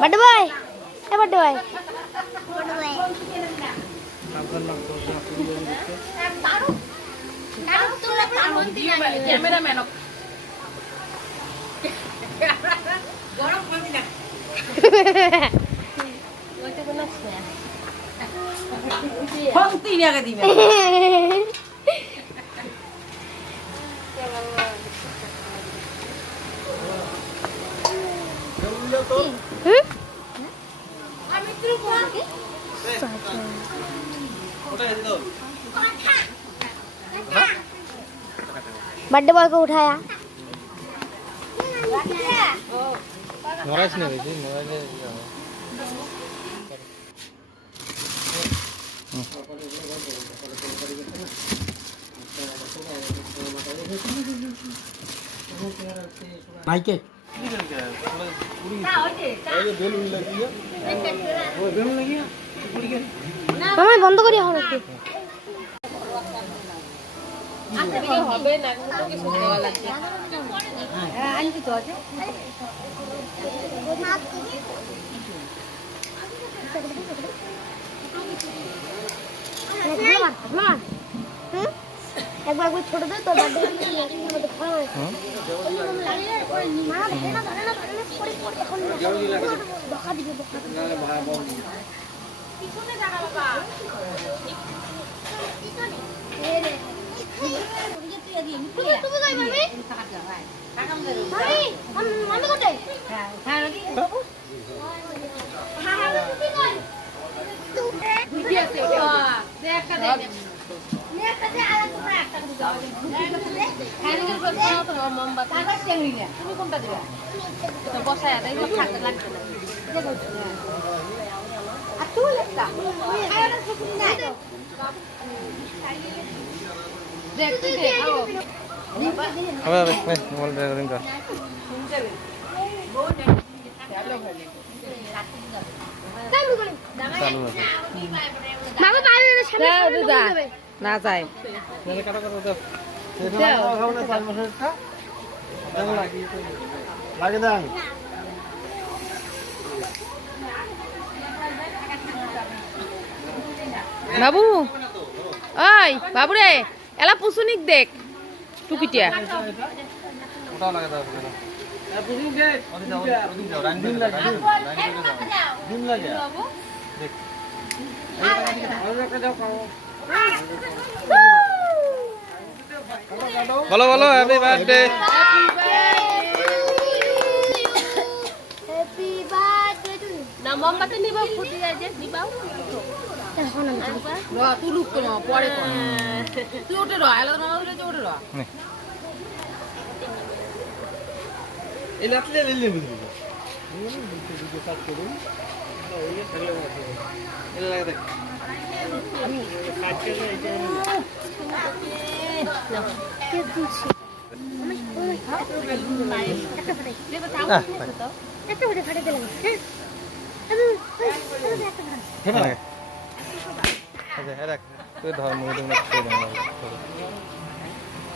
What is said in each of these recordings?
बड़े भाई बड़े भाई कैमरामैन बर्थडे बॉय को उठाया मोराइस नहीं हुई थी मोराइस माइके मामा बंद करिया हो रखे হবে না কিন্তু কিছু দেওয়া লাগবে হ্যাঁ আনছি তো আছে एक बार कोई छोड़ दे तो बर्थडे के लिए मत खाओ मां देना पड़ी এখন বকা দিবে না ভাই বল পিছনে জায়গা বাবা পিছনে এই রে তুমি কই মামি মামি কোথায় হ্যাঁ হ্যাঁ রেডি হ্যাঁ হ্যাঁ তুমি কই বুঝি আছে দেখা দে একটা দে আর তোমরা একটা করে দাও খানিকের পর দাও তো মোমবাতি কাগজ চেঙ্গি না তুমি কোনটা দিবা তো বসায় দেই তো থাকতে লাগবে না দেখো আর তুই একটা আরে শুকুনি না देख तू देख आओ अबे मोबाइल रिकॉर्डिंग कर चालू है मामा বাইরে সামনে যাবে না যায় मैंने काटा कर दो ये खाओ ना 4 মাসেরটা কেমন লাগে দাও বাবু ওই বাবু রে এলা পুসুনিক দেখ টুকিটিয়া ওটাও লাগে দাও এ পুসুনিক দেখ ওদিন যাও রান্দিন লাগে ডিম লাগে দেখ একটা যাও খাও বলো বলো happy birthday happy birthday to না মোমবাতি নিবা ফুটি যায় যে নিবাও এখন আমি র তুই লুক তো পরে কর তুই ওঠে র এলা মামা বলে যে ওঠে র এই লাটলে লিলে দিবি ভিডিও কাট করুন এই ফেলে আছে এলা লাগে দেখ আমি কাট করে এটা কে দিছি আমি একটা ফটে দেব তাও একটা ফটে ফটে দিলাম ঠিক আছে আচ্ছা হ্যাঁ রাখ তুই ধর মুই তুমি ছেড়ে দাও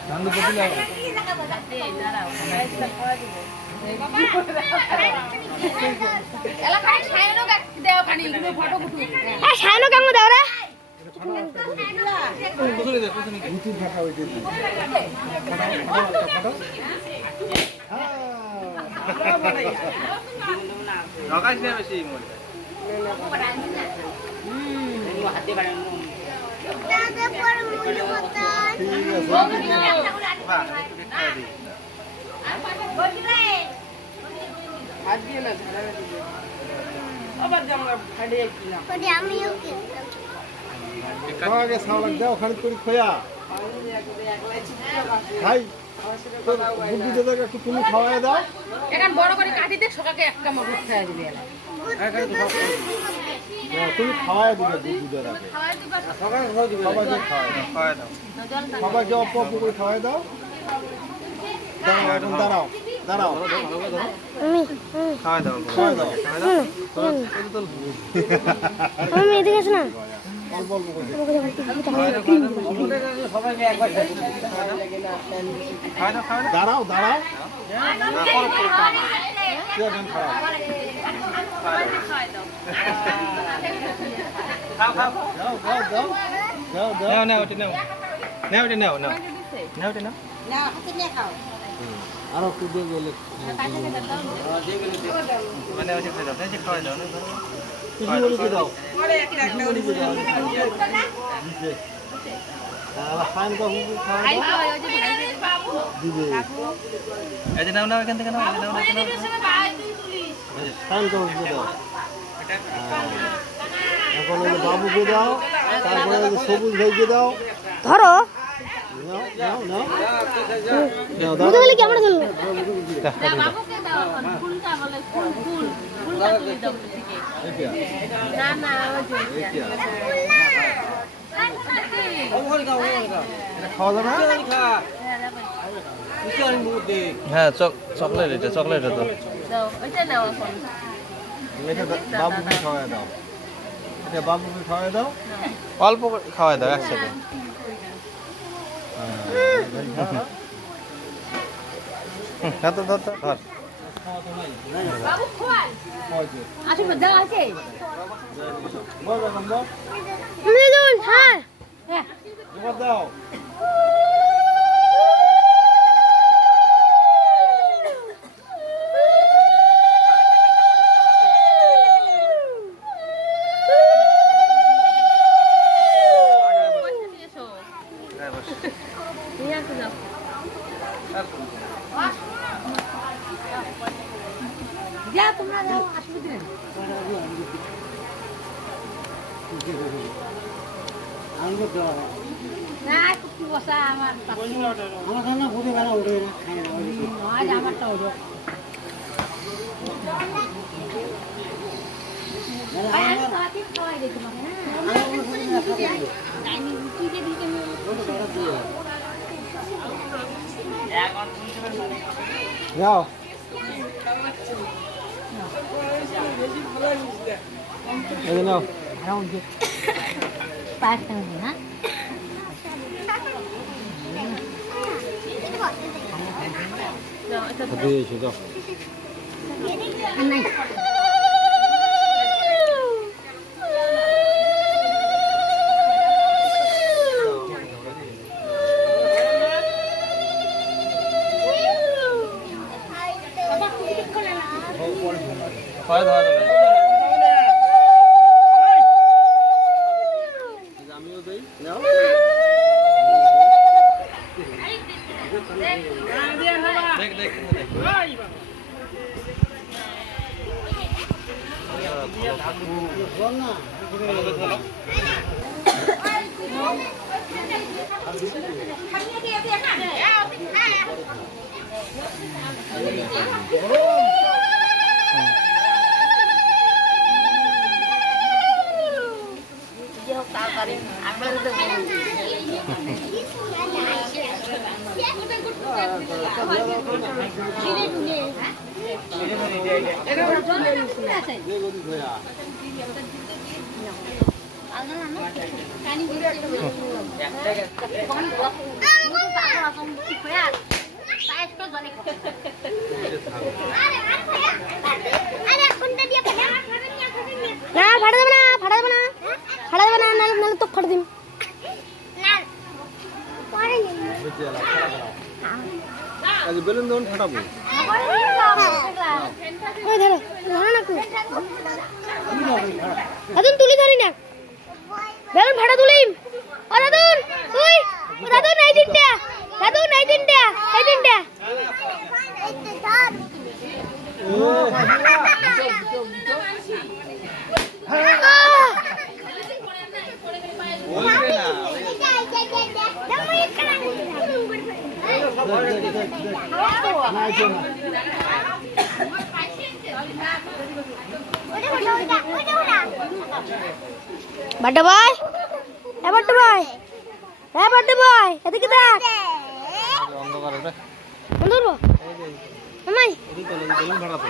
ধান দিতে দিলা এলা খাই ছায়ানো দেও খানি ইগুলো ফটো উঠু এ ছায়ানো কেমন দাও রে কুসুনি দে কুসুনি ইউটিউব ভাষা হইছে লাগাইছ না বেশি মোর হাতে বানানো হাত দিয়ে না আবার জামা ফাড়িয়ে কিলাম খাওয়াকে সালাক দাও খালি করে খোয়া খাই বুদ্ধি দাদা একটু তুমি খাওয়াই দাও এখন বড় করে কাটি দে সকালকে একটা মগজ খাওয়া দিবি তুমি খাওয়াই দিবে বুদ্ধি দাদাকে সবাইকে খাওয়াই দাও সবাইকে অল্প অল্প করে খাওয়াই দাও দাঁড়াও এখন দাঁড়াও দাঁড়াও খাওয়াই দাও খাওয়াই দাও আমি এদিকে আসো না অল্প অল্প করে দাঁড়াও দাঁড়াও আরো একটু দিয়ে গেলে কিছু দাও ফাইন দিবে ফাইন দাও এখন বাবুকে দাও তারপরে সবুজ ভাইকে দাও ধরো নাও নাও নাও বুঝতে গেলে কি আমরা ধরলো বাবুকে দাও ফুলটা বলে ফুল ফুল ফুলটা তুলে দাও দিকে না না খাওয়া যাবে হ্যাঁ চকলেট এটা চকলেট তো দাও ওইটা নাও এখন এটা বাবুকে খাওয়াই দাও এটা বাবুকে খাওয়াই দাও অল্প খাওয়াই দাও একসাথে ধর ধর ধর বাবু খোয়াই আসি মজা আছে মৃদুল হ্যাঁ হ্যাঁ দাও যা তোমরা যাও অসুবিধা নেই না কুকি বসা আমার আজ আমারটা ওঠো খাওয়াই দিই তোমাকে যাও এই নাও পাঁচ টাকা দিই হ্যাঁ দিয়েছি যাও নাই খাওয়াই দাও আমিও দেই নাও দেখ দেখ দেখ না ফাটা দেবে না ফাটা দেবে না ফাটা দেবে না নাহলে তো ফাটা দিন আজ বেলুন দোন ফাটাবো ওই ধরো ধরো না একটু এখন তুলি ধরি না বেলুন ফাটা তুলিম birthday boy, birthday boy, birthday boy, এদিকে দেখ। অন্ধকার রে ধরবো মামাই, বেলুন ভাড়া তো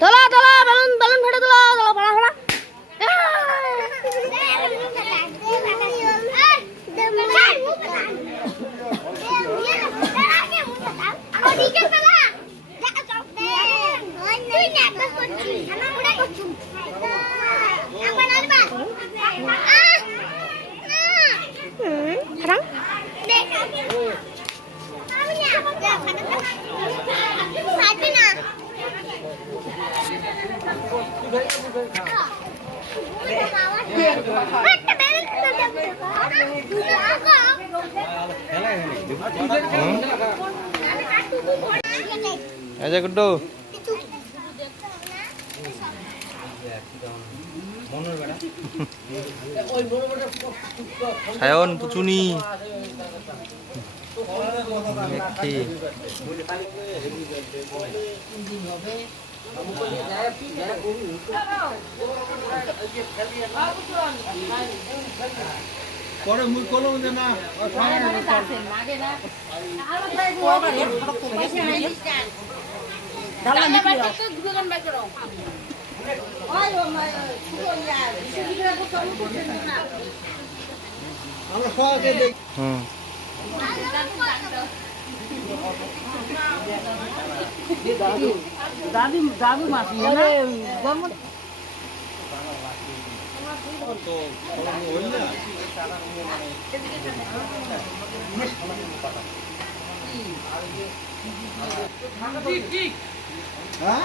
তোলা তোলা, বেলুন বেলুন ফেটে তোলা, তোলা ভাড়া ভাড়া। এই যে গুড্ডু সায়ন পুচুনি দেখি পরে মুখ করলো যে না আমরা সবাইকে দেখ দাদু দাদু মাসি না জন্ম হ্যাঁ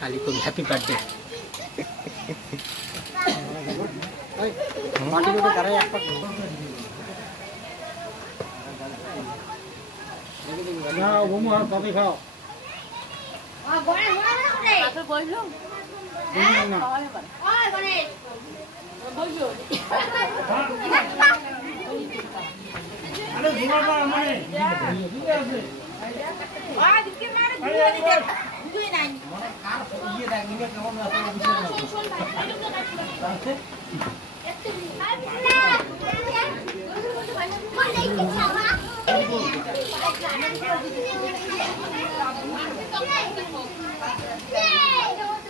কালি খুব হ্যাপি বার্থডে না বমু আর কফি খাও না আরে ঘুমাবা মানে ঠিক আছে Yeah.